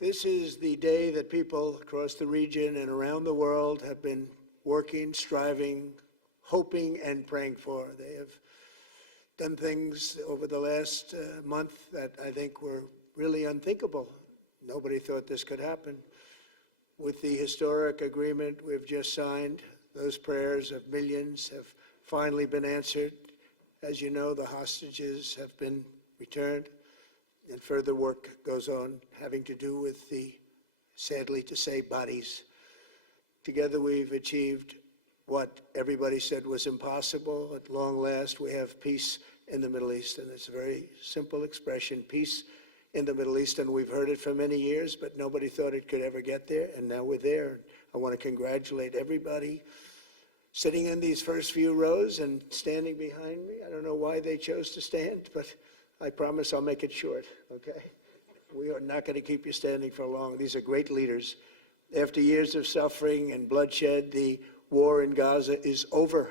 This is the day that people across the region and around the world have been working, striving, hoping, and praying for. They have done things over the last month that I think were really unthinkable. Nobody thought this could happen. With the historic agreement we've just signed, those prayers of millions have finally been answered. As you know, the hostages have been returned, and further work goes on having to do with the, sadly to say, bodies. Together we've achieved what everybody said was impossible. At long last, we have peace in the Middle East, and it's a very simple expression, peace in the Middle East, and we've heard it for many years, but nobody thought it could ever get there, and now we're there. I want to congratulate everybody sitting in these first few rows and standing behind me. I don't know why they chose to stand, but I promise I'll make it short, okay? We are not going to keep you standing for long. These are great leaders. After years of suffering and bloodshed, the war in Gaza is over.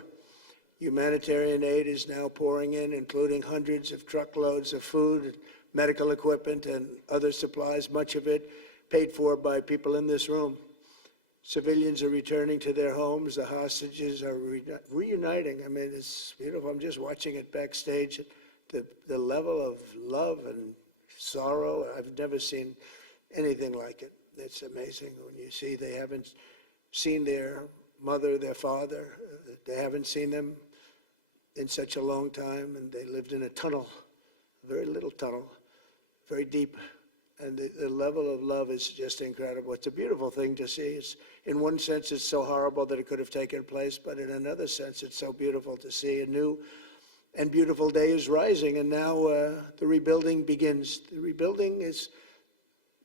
Humanitarian aid is now pouring in, including hundreds of truckloads of food, medical equipment, and other supplies, much of it paid for by people in this room. Civilians are returning to their homes. The hostages are reuniting. I mean, it's beautiful. I'm just watching it backstage. The level of love and sorrow, I've never seen anything like it. It's amazing when you see they haven't seen their mother, their father. They haven't seen them in such a long time, and they lived in a tunnel, a very little tunnel, very deep. And the level of love is just incredible. It's a beautiful thing to see. In one sense, it's so horrible that it could have taken place, but in another sense, it's so beautiful to see. A new and beautiful day is rising, and now the rebuilding begins. The rebuilding is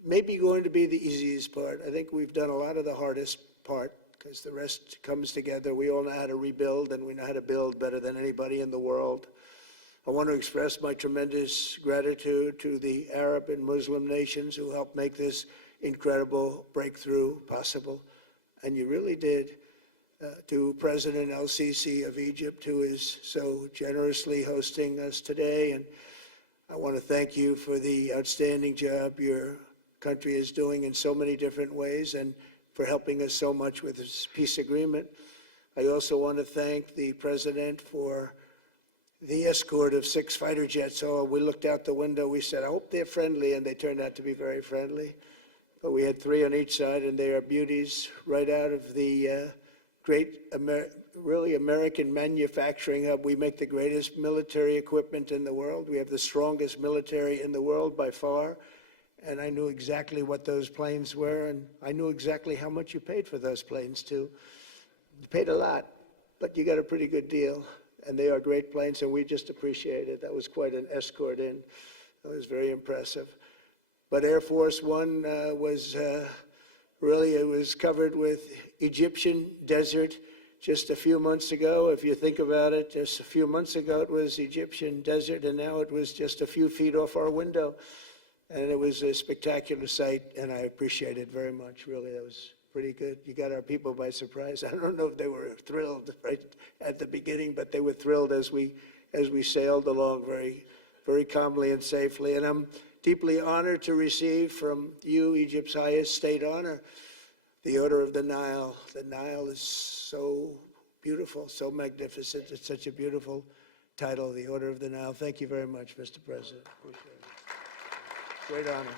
maybe going to be the easiest part. I think we've done a lot of the hardest part because the rest comes together. We all know how to rebuild, and we know how to build better than anybody in the world. I want to express my tremendous gratitude to the Arab and Muslim nations who helped make this incredible breakthrough possible, and you really did. To President el-Sisi of Egypt, who is so generously hosting us today. And I want to thank you for the outstanding job your country is doing in so many different ways and for helping us so much with this peace agreement. I also want to thank the President for the escort of 6 fighter jets. Oh, we looked out the window, we said, I hope they're friendly, and they turned out to be very friendly. But we had 3 on each side, and they are beauties right out of the great, really American manufacturing hub. We make the greatest military equipment in the world. We have the strongest military in the world by far. And I knew exactly what those planes were, and I knew exactly how much you paid for those planes, too. You paid a lot, but you got a pretty good deal. And they are great planes, and we just appreciate it. That was quite an escort in. That was very impressive. But Air Force One was really, it was covered with Egyptian desert just a few months ago. If you think about it, just a few months ago it was Egyptian desert, and now it was just a few feet off our window. And it was a spectacular sight, and I appreciate it very much. Really, that was pretty good. You got our people by surprise. I don't know if they were thrilled right at the beginning, but they were thrilled as we sailed along very, very calmly and safely. And I'm deeply honored to receive from you, Egypt's highest state honor, the Order of the Nile. The Nile is so beautiful, so magnificent. It's such a beautiful title, the Order of the Nile. Thank you very much, Mr. President. Appreciate it. Great honor.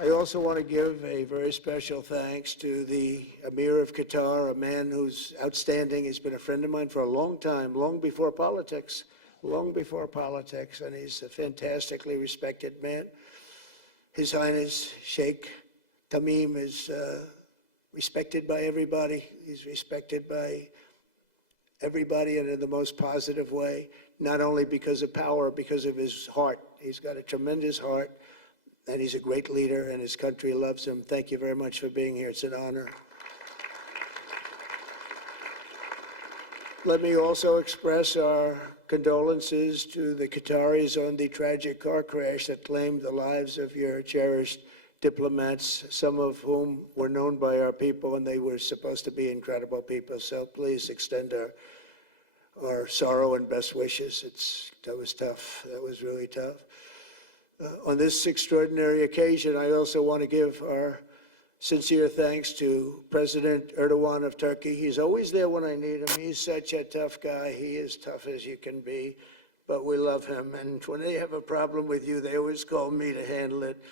I also want to give a very special thanks to the Emir of Qatar, a man who's outstanding. He's been a friend of mine for a long time, long before politics, and he's a fantastically respected man. His Highness Sheikh Tamim is respected by everybody. He's respected by everybody and in the most positive way, not only because of power, because of his heart. He's got a tremendous heart, and he's a great leader, and his country loves him. Thank you very much for being here. It's an honor. Let me also express our condolences to the Qataris on the tragic car crash that claimed the lives of your cherished diplomats, some of whom were known by our people, and they were supposed to be incredible people. So please extend our sorrow and best wishes. That was tough. That was really tough. On this extraordinary occasion, I also want to give our sincere thanks to President Erdogan of Turkey. He's always there when I need him. He's such a tough guy. He is tough as you can be, but we love him. And when they have a problem with you, they always call me to handle it.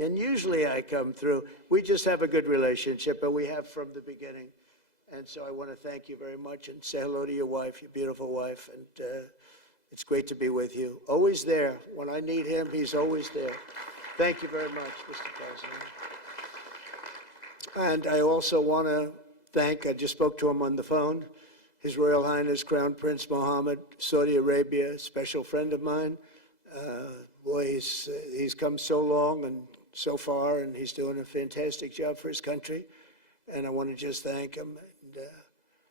And usually I come through. We just have a good relationship, and we have from the beginning. And so I want to thank you very much and say hello to your wife, your beautiful wife. And it's great to be with you. Always there. When I need him, he's always there. Thank you very much, Mr. President. And I also want to thank, I just spoke to him on the phone, His Royal Highness Crown Prince Mohammed, Saudi Arabia, a special friend of mine. Boy, he's come so long and so far, and he's doing a fantastic job for his country. And I want to just thank him. And,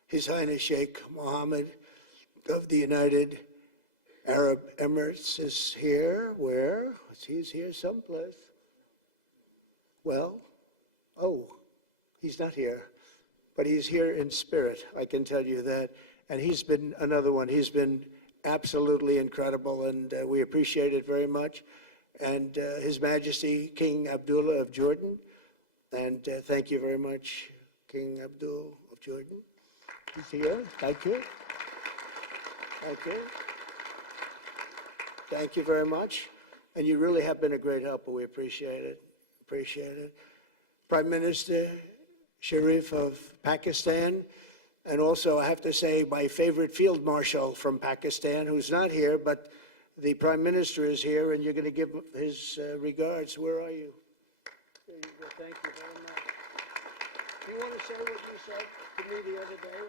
His Highness Sheikh Mohammed of the United Arab Emirates is here. Where? He's here someplace. Well, oh, he's not here, but he's here in spirit, I can tell you that. And he's been another one. He's been absolutely incredible, and we appreciate it very much. And His Majesty King Abdullah of Jordan, and thank you very much, King Abdul of Jordan. He's here. Thank you. Thank you. Thank you very much. And you really have been a great helper. We appreciate it. Appreciate it. Prime Minister Sharif of Pakistan, and also I have to say my favorite Field Marshal from Pakistan, who's not here, but the Prime Minister is here, and you're going to give his regards. Where are you? There you go. Thank you very much. Do you want to say what you said to me the other day?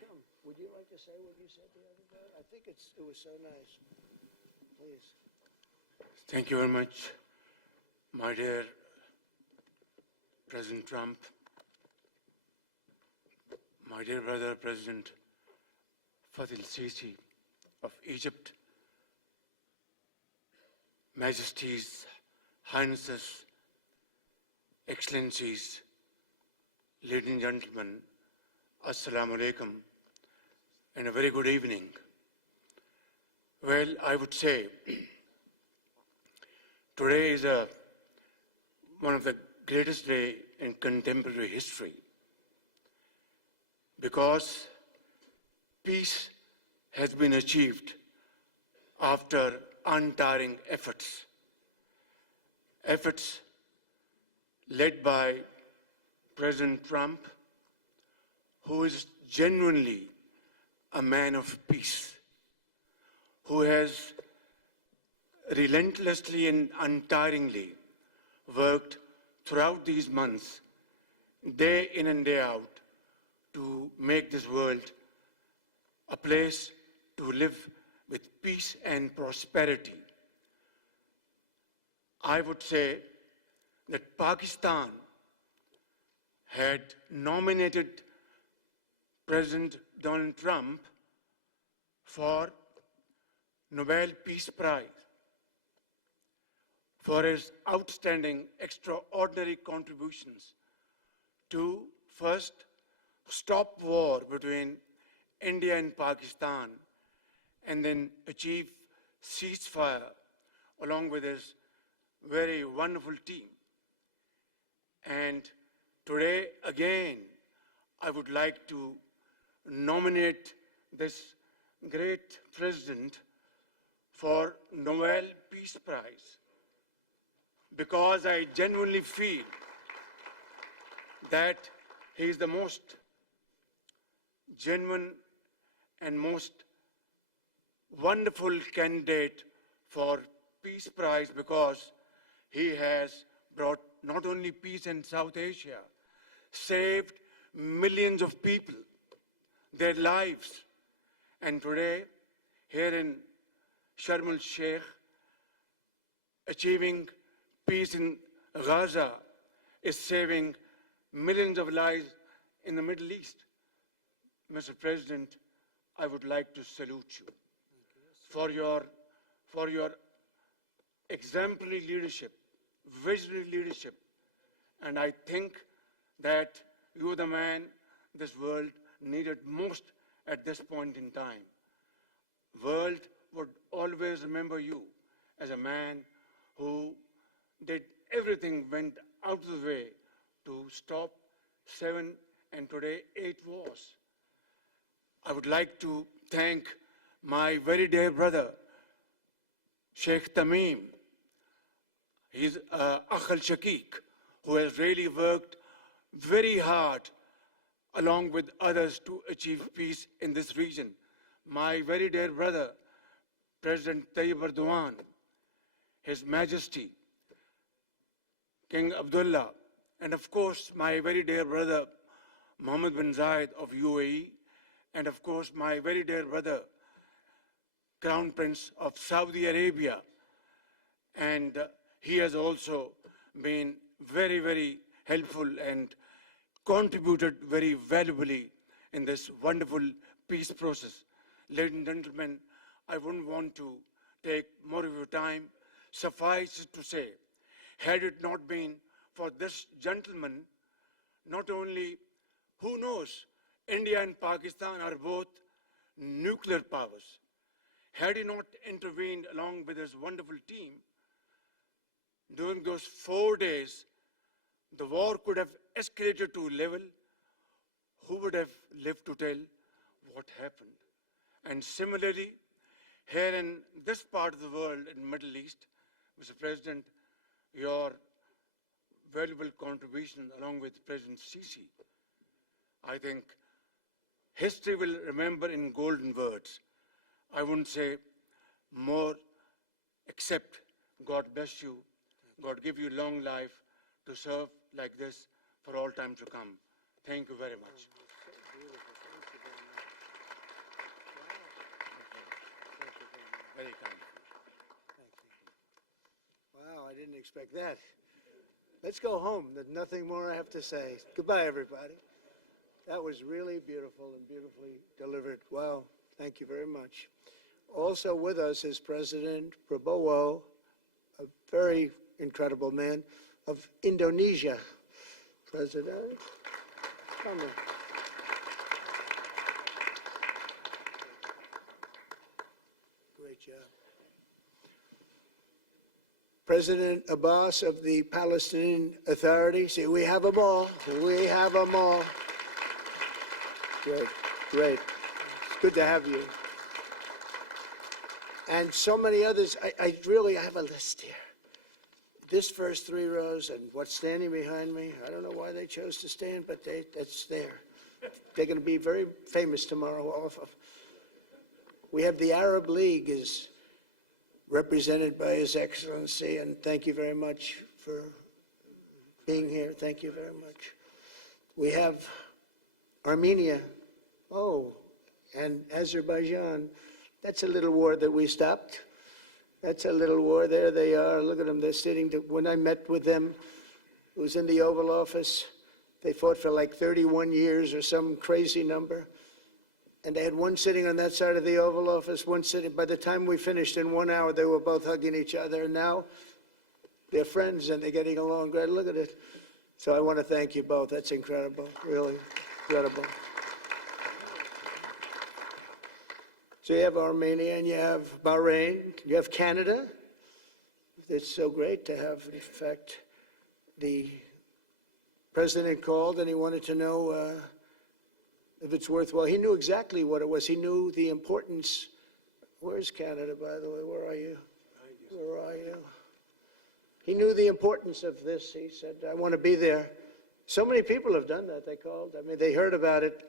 Come, would you like to say what you said the other day? I think it was so nice. Please. Thank you very much, my dear President Trump, my dear brother President Fath el-Sisi of Egypt, Majesties, Highnesses, Excellencies, ladies and gentlemen, Assalamu alaikum, and a very good evening. Well, I would say today is one of the greatest days in contemporary history, because peace has been achieved after untiring efforts led by President Trump, who is genuinely a man of peace, who has relentlessly and untiringly worked throughout these months, day in and day out, to make this world a place to live with peace and prosperity. I would say that Pakistan had nominated President Donald Trump for Nobel Peace Prize for his outstanding, extraordinary contributions to first stop war between India and Pakistan, and then achieve ceasefire along with his very wonderful team. And today, again, I would like to nominate this great president for Nobel Peace Prize, because I genuinely feel that he is the most genuine and most wonderful candidate for Peace Prize, because he has brought not only peace in South Asia, saved millions of people, their lives. And today, here in Sharm el-Sheikh, achieving peace in Gaza is saving millions of lives in the Middle East. Mr. President, I would like to salute you for your exemplary leadership, visionary leadership. And I think that you're the man this world needed most at this point in time. World would always remember you as a man who did everything, went out of the way to stop 7 and today 8 wars. I would like to thank my very dear brother, Sheikh Tamim. He's Akh al-Shaqiq, who has really worked very hard along with others to achieve peace in this region. My very dear brother, President Tayyip Erdogan, His Majesty, King Abdullah, and of course, my very dear brother, Mohammed bin Zayed of UAE, and of course, my very dear brother, Crown Prince of Saudi Arabia. And he has also been very, very helpful and contributed very valuably in this wonderful peace process. Ladies and gentlemen, I wouldn't want to take more of your time. Suffice it to say, had it not been for this gentleman, not only, who knows, India and Pakistan are both nuclear powers. Had he not intervened along with his wonderful team, during those 4 days, the war could have escalated to a level. Who would have lived to tell what happened? And similarly, here in this part of the world, in the Middle East, Mr. President, your valuable contribution along with President Sisi, I think history will remember in golden words. I wouldn't say more, except God bless you, God give you long life to serve like this for all time to come. Thank you very much. Very kind. Wow, I didn't expect that. Let's go home. There's nothing more I have to say. Goodbye, everybody. That was really beautiful and beautifully delivered. Wow, thank you very much. Also with us is President Prabowo, a very incredible man of Indonesia. President, come here. Great job. President Abbas of the Palestinian Authority. See, we have them all. We have them all. Great, great. It's good to have you. And so many others. I really have a list here. This first 3 rows and what's standing behind me, I don't know why they chose to stand, but that's there. They're going to be very famous tomorrow. Also, we have the Arab League is represented by His Excellency, and thank you very much for being here. Thank you very much. We have Armenia, and Azerbaijan. That's a little war that we stopped. That's a little war. There they are. Look at them. They're sitting. When I met with them, it was in the Oval Office. They fought for like 31 years or some crazy number. And they had one sitting on that side of the Oval Office, one sitting. By the time we finished in 1 hour, they were both hugging each other. And now they're friends and they're getting along great. Look at it. So I want to thank you both. That's incredible. Really incredible. So you have Armenia and you have Bahrain, you have Canada. It's so great to have, in fact, the president called and he wanted to know if it's worthwhile. He knew exactly what it was. He knew the importance. Where's Canada, by the way? Where are you? Where are you? He knew the importance of this. He said, I want to be there. So many people have done that. They called. I mean, they heard about it.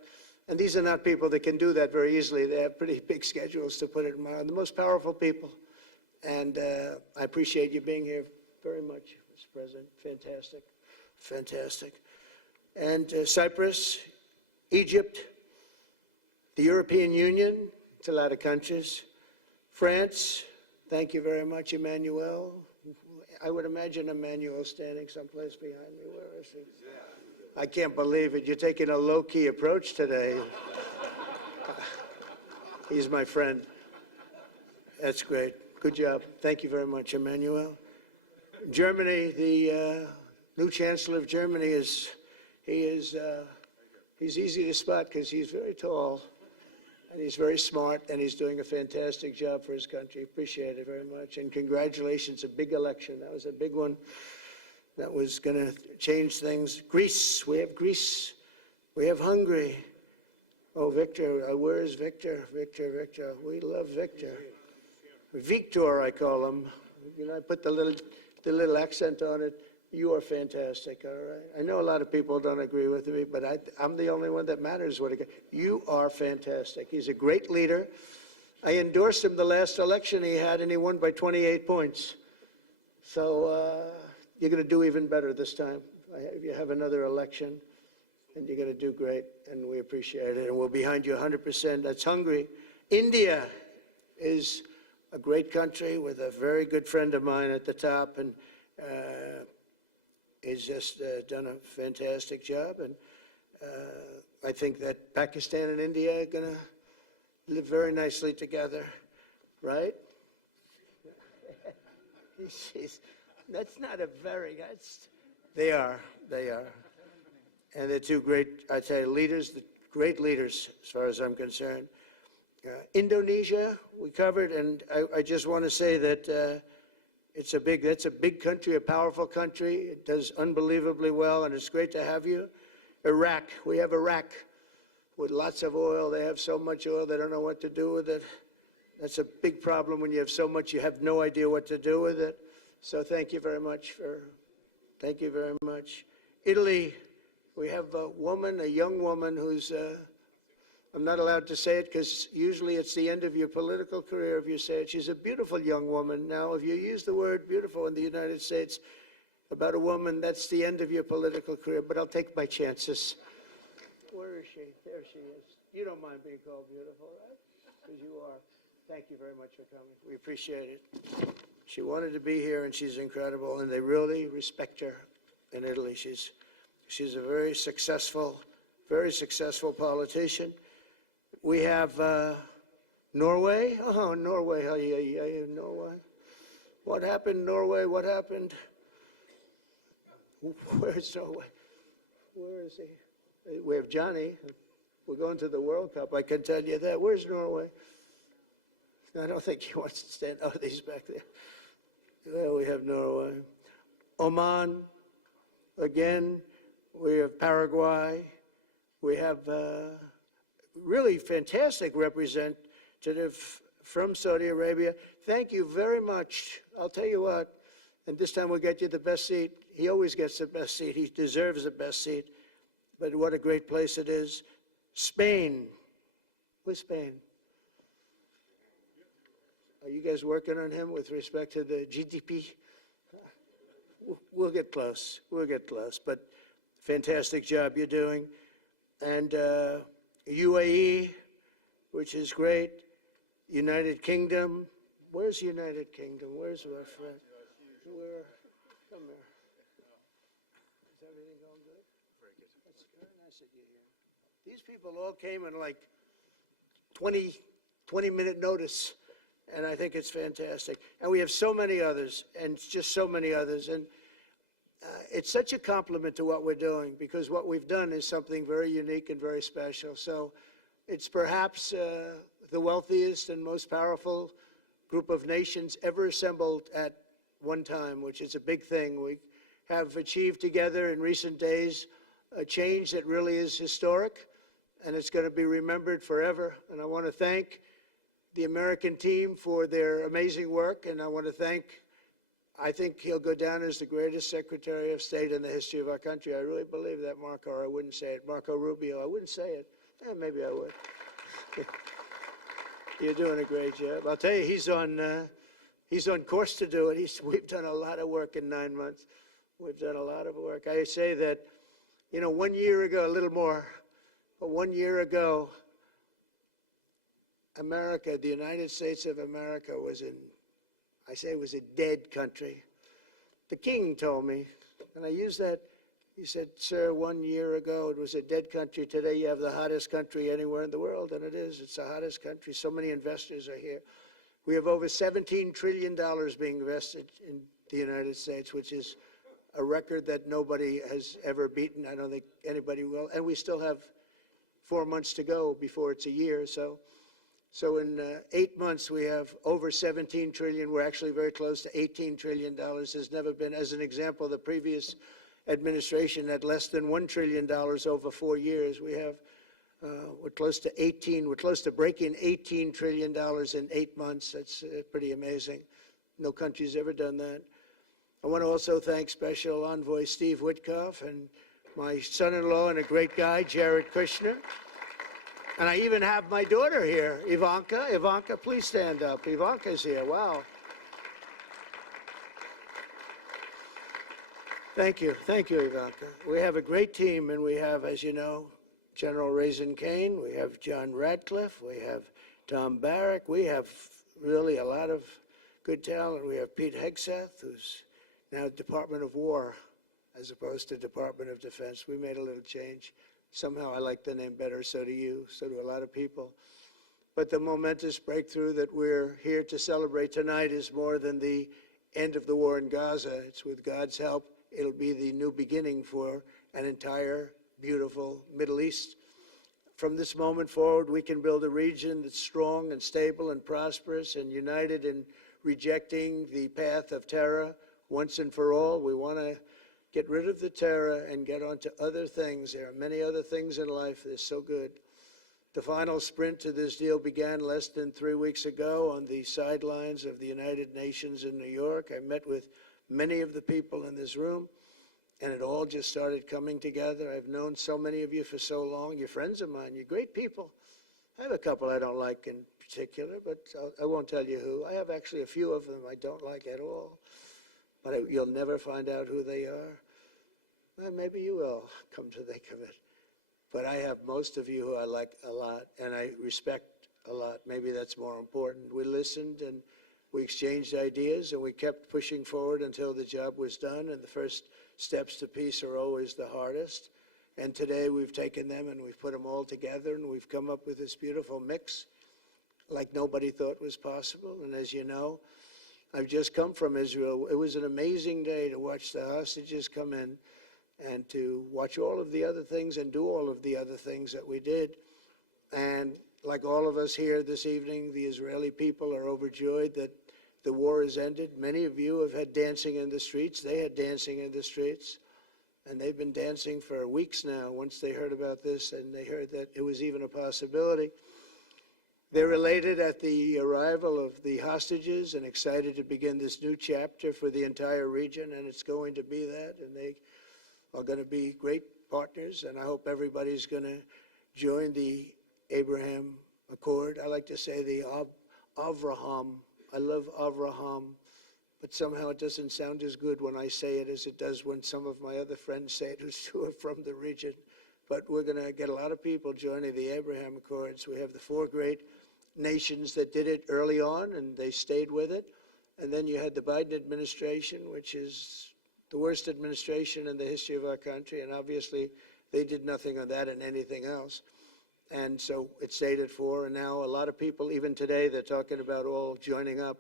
And these are not people that can do that very easily. They have pretty big schedules to put it in mind. The most powerful people. And I appreciate you being here very much, Mr. President. Fantastic. Fantastic. And Cyprus, Egypt, the European Union, it's a lot of countries. France, thank you very much, Emmanuel. I would imagine Emmanuel standing someplace behind me. Where is he? I can't believe it. You're taking a low-key approach today. He's my friend. That's great. Good job. Thank you very much, Emmanuel. Germany, the new Chancellor of Germany he's easy to spot because he's very tall. And he's very smart, and he's doing a fantastic job for his country. Appreciate it very much. And congratulations, a big election. That was a big one. That was going to change things. Greece, we have Greece. We have Hungary. Oh, Victor, where is Victor? Victor. We love Victor. Victor, I call him. You know, I put the little accent on it. You are fantastic, all right? I know a lot of people don't agree with me, but I'm the only one that matters. You are fantastic. He's a great leader. I endorsed him the last election he had, and he won by 28 points. So you're going to do even better this time. You have another election, and you're going to do great, and we appreciate it. And we're behind you 100%. That's Hungary. India is a great country with a very good friend of mine at the top, and he's just done a fantastic job. And I think that Pakistan and India are going to live very nicely together, right? That's not a very, they are. And they're two great, I'd say, leaders, great leaders as far as I'm concerned. Indonesia, we covered, and I just want to say that that's a big country, a powerful country. It does unbelievably well, and it's great to have you. Iraq, we have Iraq with lots of oil. They have so much oil, they don't know what to do with it. That's a big problem when you have so much, you have no idea what to do with it. So thank you very much. Italy, we have a young woman who's, I'm not allowed to say it because usually it's the end of your political career if you say it. She's a beautiful young woman. Now, if you use the word beautiful in the United States about a woman, that's the end of your political career, but I'll take my chances. Where is she? There she is. You don't mind being called beautiful, right? Because you are. Thank you very much for coming. We appreciate it. She wanted to be here, and she's incredible, and they really respect her in Italy. She's a very successful politician. We have Norway. Oh, Norway. Norway. What happened, Norway? What happened? Where's Norway? Where is he? We have Johnny. We're going to the World Cup. I can tell you that. Where's Norway? I don't think he wants to stand. Oh, he's back there. Well, we have Norway. Oman. Again, we have Paraguay. We have really fantastic representative from Saudi Arabia. Thank you very much. I'll tell you what, and this time we'll get you the best seat. He always gets the best seat. He deserves the best seat. But what a great place it is. Spain. Where's Spain? Are you guys working on him with respect to the GDP? We'll get close. But fantastic job you're doing. And UAE, which is great. United Kingdom. Where's United Kingdom? Where's our friend? Come here. Is everything going good? Very good. That's very nice of you here. These people all came in like 20-minute notice, and I think it's fantastic. And we have so many others, and just so many others. And it's such a compliment to what we're doing, because what we've done is something very unique and very special. So it's perhaps the wealthiest and most powerful group of nations ever assembled at one time, which is a big thing. We have achieved together in recent days a change that really is historic, and it's going to be remembered forever. And I want to thank the American team for their amazing work, and I want to thank, I think he'll go down as the greatest Secretary of State in the history of our country. I really believe that, Marco, or I wouldn't say it. Marco Rubio, I wouldn't say it. Maybe I would. You're doing a great job. I'll tell you, he's on course to do it. We've done a lot of work in 9 months. We've done a lot of work. I say that, 1 year ago, a little more, but 1 year ago, America, the United States of America was it was a dead country. The king told me, and I use that, he said, sir, 1 year ago it was a dead country. Today you have the hottest country anywhere in the world, and it is. It's the hottest country. So many investors are here. We have over $17 trillion being invested in the United States, which is a record that nobody has ever beaten. I don't think anybody will. And we still have 4 months to go before it's a year. So So in 8 months, we have over 17 trillion. We're actually very close to $18 trillion. There's never been, as an example, the previous administration had less than $1 trillion over 4 years. We have, we're close to breaking $18 trillion in 8 months. That's pretty amazing. No country's ever done that. I want to also thank Special Envoy Steve Witkoff and my son-in-law and a great guy, Jared Kushner. And I even have my daughter here, Ivanka. Ivanka, please stand up. Ivanka's here. Wow. Thank you. Thank you, Ivanka. We have a great team, and we have, as you know, General Raisin Kane. We have John Radcliffe. We have Tom Barrack. We have really a lot of good talent. We have Pete Hegseth, who's now Department of War as opposed to Department of Defense. We made a little change. Somehow I like the name better, so do you, so do a lot of people. But the momentous breakthrough that we're here to celebrate tonight is more than the end of the war in Gaza. It's with God's help, it'll be the new beginning for an entire beautiful Middle East. From this moment forward, we can build a region that's strong and stable and prosperous and united in rejecting the path of terror once and for all. We want to get rid of the terror and get on to other things. There are many other things in life that are so good. The final sprint to this deal began less than 3 weeks ago on the sidelines of the United Nations in New York. I met with many of the people in this room, and it all just started coming together. I've known so many of you for so long. You're friends of mine. You're great people. I have a couple I don't like in particular, but I won't tell you who. I have actually a few of them I don't like at all. But you'll never find out who they are. Well, maybe you will, come to think of it. But I have most of you who I like a lot, and I respect a lot. Maybe that's more important. We listened, and we exchanged ideas, and we kept pushing forward until the job was done, and the first steps to peace are always the hardest. And today we've taken them, and we've put them all together, and we've come up with this beautiful mix like nobody thought was possible. And as you know, I've just come from Israel. It was an amazing day to watch the hostages come in and to watch all of the other things and do all of the other things that we did. And like all of us here this evening, the Israeli people are overjoyed that the war has ended. Many of you have had dancing in the streets. They had dancing in the streets. And they've been dancing for weeks now once they heard about this and they heard that it was even a possibility. They're elated at the arrival of the hostages and excited to begin this new chapter for the entire region, and it's going to be that, and they are going to be great partners, and I hope everybody's going to join the Abraham Accord. I like to say the Avraham. I love Avraham, but somehow it doesn't sound as good when I say it as it does when some of my other friends say it who are from the region. But we're going to get a lot of people joining the Abraham Accords. We have the 4 great nations that did it early on, and they stayed with it. And then you had the Biden administration, which is the worst administration in the history of our country, and obviously they did nothing on that and anything else. And so it stayed at 4, and now a lot of people, even today, they're talking about all joining up.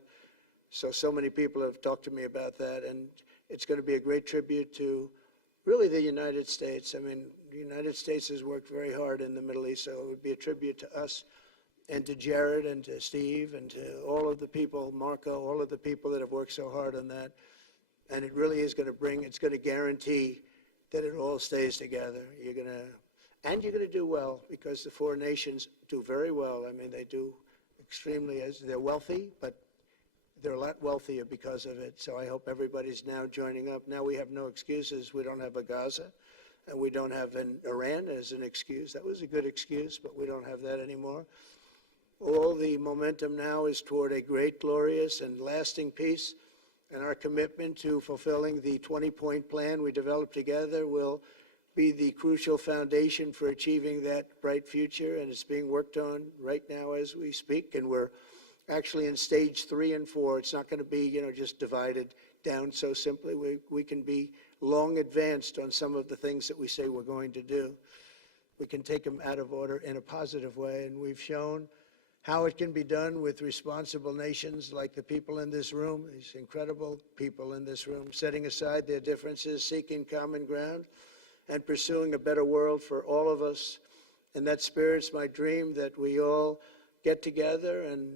So many people have talked to me about that, and it's going to be a great tribute to really the United States. I mean, the United States has worked very hard in the Middle East, so it would be a tribute to us and to Jared and to Steve and to all of the people, Marco, all of the people that have worked so hard on that. And it really is going to it's going to guarantee that it all stays together. You're going to do well, because the 4 nations do very well. I mean, they do extremely, as they're wealthy, but they're a lot wealthier because of it. So I hope everybody's now joining up. Now we have no excuses. We don't have a Gaza, and we don't have an Iran as an excuse. That was a good excuse, but we don't have that anymore. All the momentum now is toward a great, glorious, and lasting peace. And our commitment to fulfilling the 20-point plan we developed together will be the crucial foundation for achieving that bright future. And it's being worked on right now as we speak. And we're actually in stage 3 and 4. It's not going to be, just divided down so simply. We can be long advanced on some of the things that we say we're going to do. We can take them out of order in a positive way. And we've shown how it can be done with responsible nations like the people in this room, these incredible people in this room, setting aside their differences, seeking common ground, and pursuing a better world for all of us. And that spirit's my dream, that we all get together and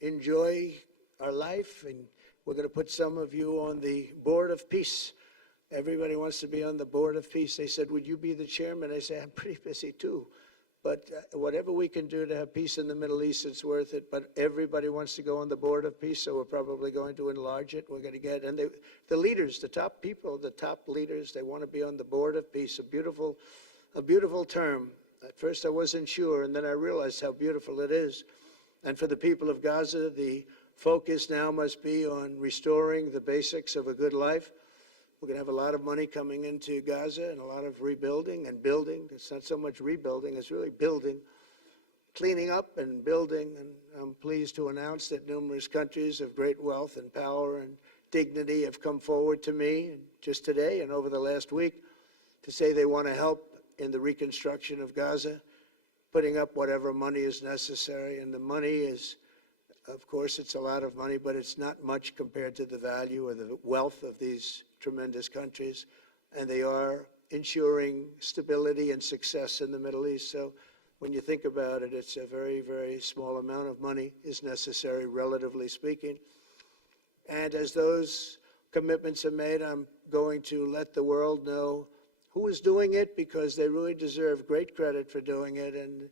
enjoy our life. And we're going to put some of you on the Board of Peace. Everybody wants to be on the Board of Peace. They said, would you be the chairman? I say, I'm pretty busy too. But whatever we can do to have peace in the Middle East, it's worth it. But everybody wants to go on the Board of Peace, so we're probably going to enlarge it. We're going to get, and the leaders, the top people, the top leaders, they want to be on the Board of Peace. A beautiful term. At first I wasn't sure, and then I realized how beautiful it is. And for the people of Gaza, the focus now must be on restoring the basics of a good life. We're going to have a lot of money coming into Gaza and a lot of rebuilding and building. It's not so much rebuilding, it's really building, cleaning up and building. And I'm pleased to announce that numerous countries of great wealth and power and dignity have come forward to me just today and over the last week to say they want to help in the reconstruction of Gaza, putting up whatever money is necessary. And the money is, of course, it's a lot of money, but it's not much compared to the value or the wealth of these tremendous countries. And they are ensuring stability and success in the Middle East. So when you think about it, it's a very, very small amount of money is necessary, relatively speaking. And as those commitments are made, I'm going to let the world know who is doing it, because they really deserve great credit for doing it. And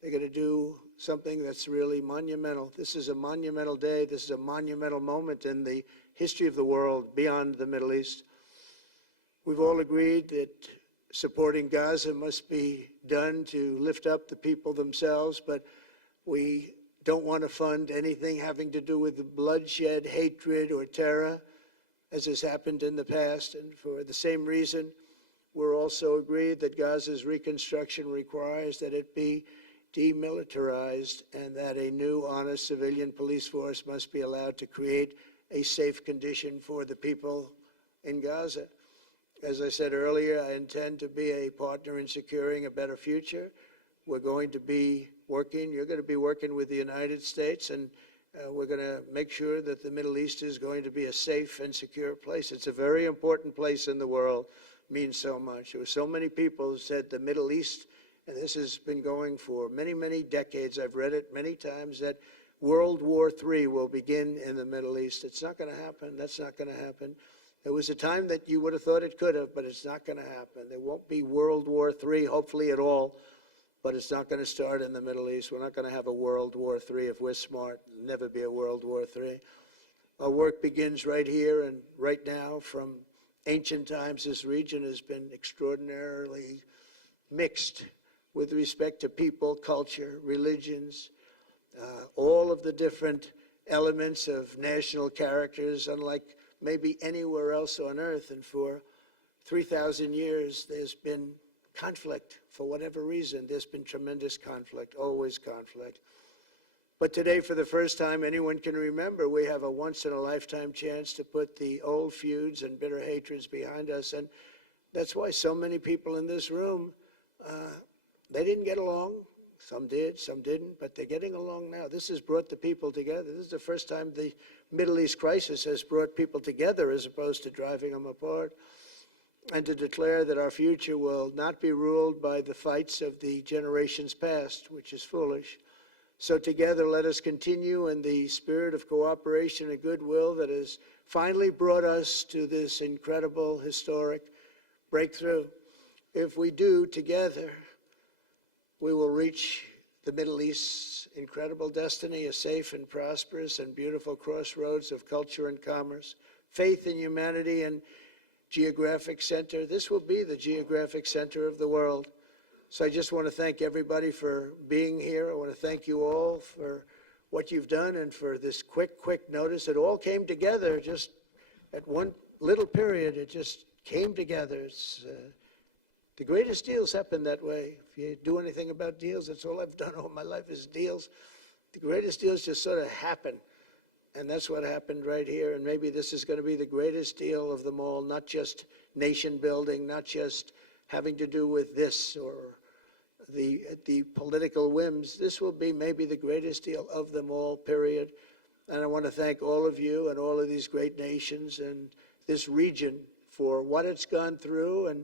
they're going to do something that's really monumental. This is a monumental day. This is a monumental moment in the history of the world beyond the Middle East. We've all agreed that supporting Gaza must be done to lift up the people themselves, but we don't want to fund anything having to do with bloodshed, hatred, or terror, as has happened in the past. And for the same reason, we're also agreed that Gaza's reconstruction requires that it be demilitarized and that a new, honest civilian police force must be allowed to create a safe condition for the people in Gaza. As I said earlier, I intend to be a partner in securing a better future. We're going to be working, you're going to be working with the United States, and we're going to make sure that the Middle East is going to be a safe and secure place. It's a very important place in the world, means so much. There were so many people who said the Middle East, and this has been going for many, many decades. I've read it many times, that World War III will begin in the Middle East. It's not going to happen. That's not going to happen. There was a time that you would have thought it could have, but it's not going to happen. There won't be World War III, hopefully at all, but it's not going to start in the Middle East. We're not going to have a World War III if we're smart. There'll never be a World War III. Our work begins right here and right now. From ancient times, this region has been extraordinarily mixed with respect to people, culture, religions, all of the different elements of national characters, unlike maybe anywhere else on earth. And for 3,000 years, there's been conflict. For whatever reason, there's been tremendous conflict, always conflict. But today, for the first time anyone can remember, we have a once-in-a-lifetime chance to put the old feuds and bitter hatreds behind us. And that's why so many people in this room, they didn't get along. Some did, some didn't, but they're getting along now. This has brought the people together. This is the first time the Middle East crisis has brought people together as opposed to driving them apart. And to declare that our future will not be ruled by the fights of the generations past, which is foolish. So together, let us continue in the spirit of cooperation and goodwill that has finally brought us to this incredible, historic breakthrough. If we do together, we will reach the Middle East's incredible destiny, a safe and prosperous and beautiful crossroads of culture and commerce, faith in humanity and geographic center. This will be the geographic center of the world. So I just want to thank everybody for being here. I want to thank you all for what you've done and for this quick notice. It all came together just at one little period. It just came together. It's, the greatest deals happen that way. If you do anything about deals, that's all I've done all my life is deals. The greatest deals just sort of happen. And that's what happened right here. And maybe this is going to be the greatest deal of them all, not just nation building, not just having to do with this or the political whims. This will be maybe the greatest deal of them all, period. And I want to thank all of you and all of these great nations and this region for what it's gone through and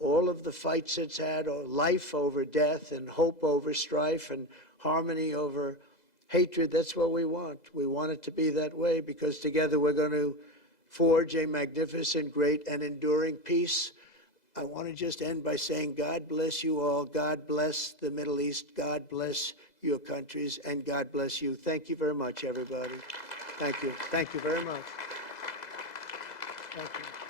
all of the fights it's had, or life over death and hope over strife and harmony over hatred. That's what we want. We want it to be that way because together we're going to forge a magnificent, great, and enduring peace. I want to just end by saying God bless you all. God bless the Middle East. God bless your countries, and God bless you. Thank you very much, everybody. Thank you. Thank you very much. Thank you.